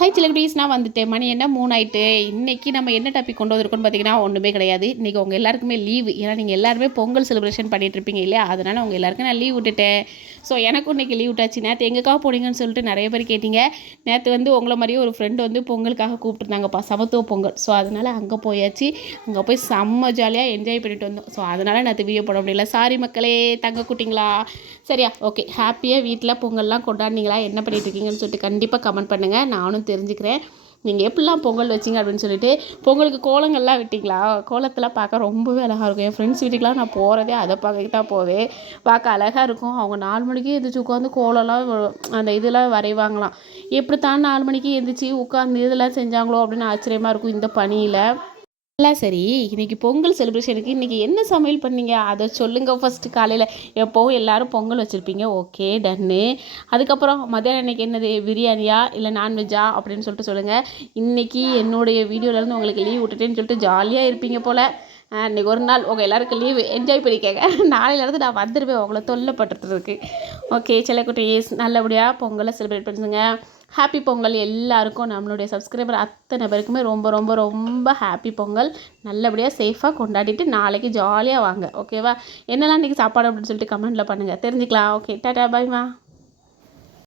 Hi சிலகுட்டீஸ், நான் வந்துட்டேன். மணி என்ன 3 ஆயிட்டு. இன்னைக்கு நம்ம என்ன டாபிக் கொண்டு வந்திருக்கோம்னு பார்த்தீங்கன்னா, ஒன்றுமே கிடையாது. இன்னைக்கு உங்க எல்லாருக்குமே லீவு. ஏன்னா, நீங்கள் எல்லாருமே பொங்கல் செலிப்ரேஷன் பண்ணிட்டு இருப்பீங்க இல்லையா? அதனால உங்க எல்லாருக்கும் நான் லீவ் விட்டுட்டேன். ஸோ, எனக்கும் இன்னைக்கு லீவ் விட்டாச்சு. நேற்று எங்கக்கா போனீங்கன்னு சொல்லிட்டு நிறைய பேர் கேட்டீங்க. நேற்று வந்து உங்களை மாதிரியே ஒரு ஃப்ரெண்டு வந்து பொங்கலுக்காக கூப்பிட்டுருந்தாங்கப்பா, சமத்துவ பொங்கல். ஸோ, அதனால அங்கே போயாச்சு. அங்கே போய் செம்ம ஜாலியாக என்ஜாய் பண்ணிட்டு வந்தோம். ஸோ, அதனால நேற்று வீடியோ போட முடியல. சாரி மக்களே, தங்க குட்டிங்களா. சரியா, ஓகே. ஹாப்பியாக வீட்டில் பொங்கல்லாம் கொண்டாடினீங்களா? என்ன பண்ணிட்டு இருக்கீங்கன்னு சொல்லிட்டு கண்டிப்பாக கமெண்ட் பண்ணுங்கள். நானும் தெரிஞ்சுக்கிறேன் நீங்கள் எப்படிலாம் பொங்கல் வச்சிங்க அப்படின்னு சொல்லிட்டு. பொங்கலுக்கு கோலங்கள்லாம் விட்டிங்களா? கோலத்தெல்லாம் பார்க்க ரொம்பவே அழகாக இருக்கும். என் ஃப்ரெண்ட்ஸ் வீட்டுக்கெலாம் நான் போகிறதே அதை பார்க்க தான் போவேன். பார்க்க அழகாக இருக்கும். அவங்க 4 மணிக்கு எழுந்திரிச்சி உட்காந்து கோலம்லாம் அந்த இதெல்லாம் வரைவாங்களாம். எப்படி தான் 4 மணிக்கு எழுந்திரிச்சி உட்காந்து இதெல்லாம் செஞ்சாங்களோ அப்படின்னு ஆச்சரியமாக இருக்கும் இந்த பனியில். எல்லாம் சரி, இன்னைக்கு பொங்கல் செலிப்ரேஷனுக்கு இன்னைக்கு என்ன சமையல் பண்ணீங்க? அதை சொல்லுங்க ஃபர்ஸ்ட். காலையில் எப்போவும் எல்லாரும் பொங்கல் வச்சுருப்பீங்க, ஓகே டன்னு. அதுக்கப்புறம் மதியானம் இன்னைக்கு என்னது, பிரியாணியா இல்லை நான்வெஜ்ஜா அப்படின்னு சொல்லிட்டு சொல்லுங்கள். இன்னைக்கு என்னுடைய வீடியோலேருந்து உங்களுக்கு லீவ் விட்டுட்டேன்னு சொல்லிட்டு ஜாலியாக இருப்பீங்க போல். இன்றைக்கி ஒரு நாள் உங்கள் எல்லாருக்கும் லீவு, என்ஜாய் பண்ணிக்கங்க. நாளையிலேருந்து நான் வந்துடுவேன் உங்களை தொல்லைப்பட்டுறதுக்கு. ஓகே செல்லக்குட்டீஸ், நல்லபடியாக பொங்கலை செலிப்ரேட் பண்ணுங்க. ஹாப்பி பொங்கல் எல்லாருக்கும். நம்மளுடைய சப்ஸ்கிரைபர் அத்தனை பேருக்குமே ரொம்ப ரொம்ப ரொம்ப ஹாப்பி பொங்கல். நல்லபடியாக சேஃபாக கொண்டாடிட்டு நாளைக்கு ஜாலியாக வாங்க, ஓகேவா? என்னெல்லாம் இன்றைக்கி சாப்பாடு அப்படின்னு சொல்லிட்டு கமெண்ட்டில் பண்ணுங்கள், தெரிஞ்சுக்கலாம். ஓகே, டாடா, பாய்மா.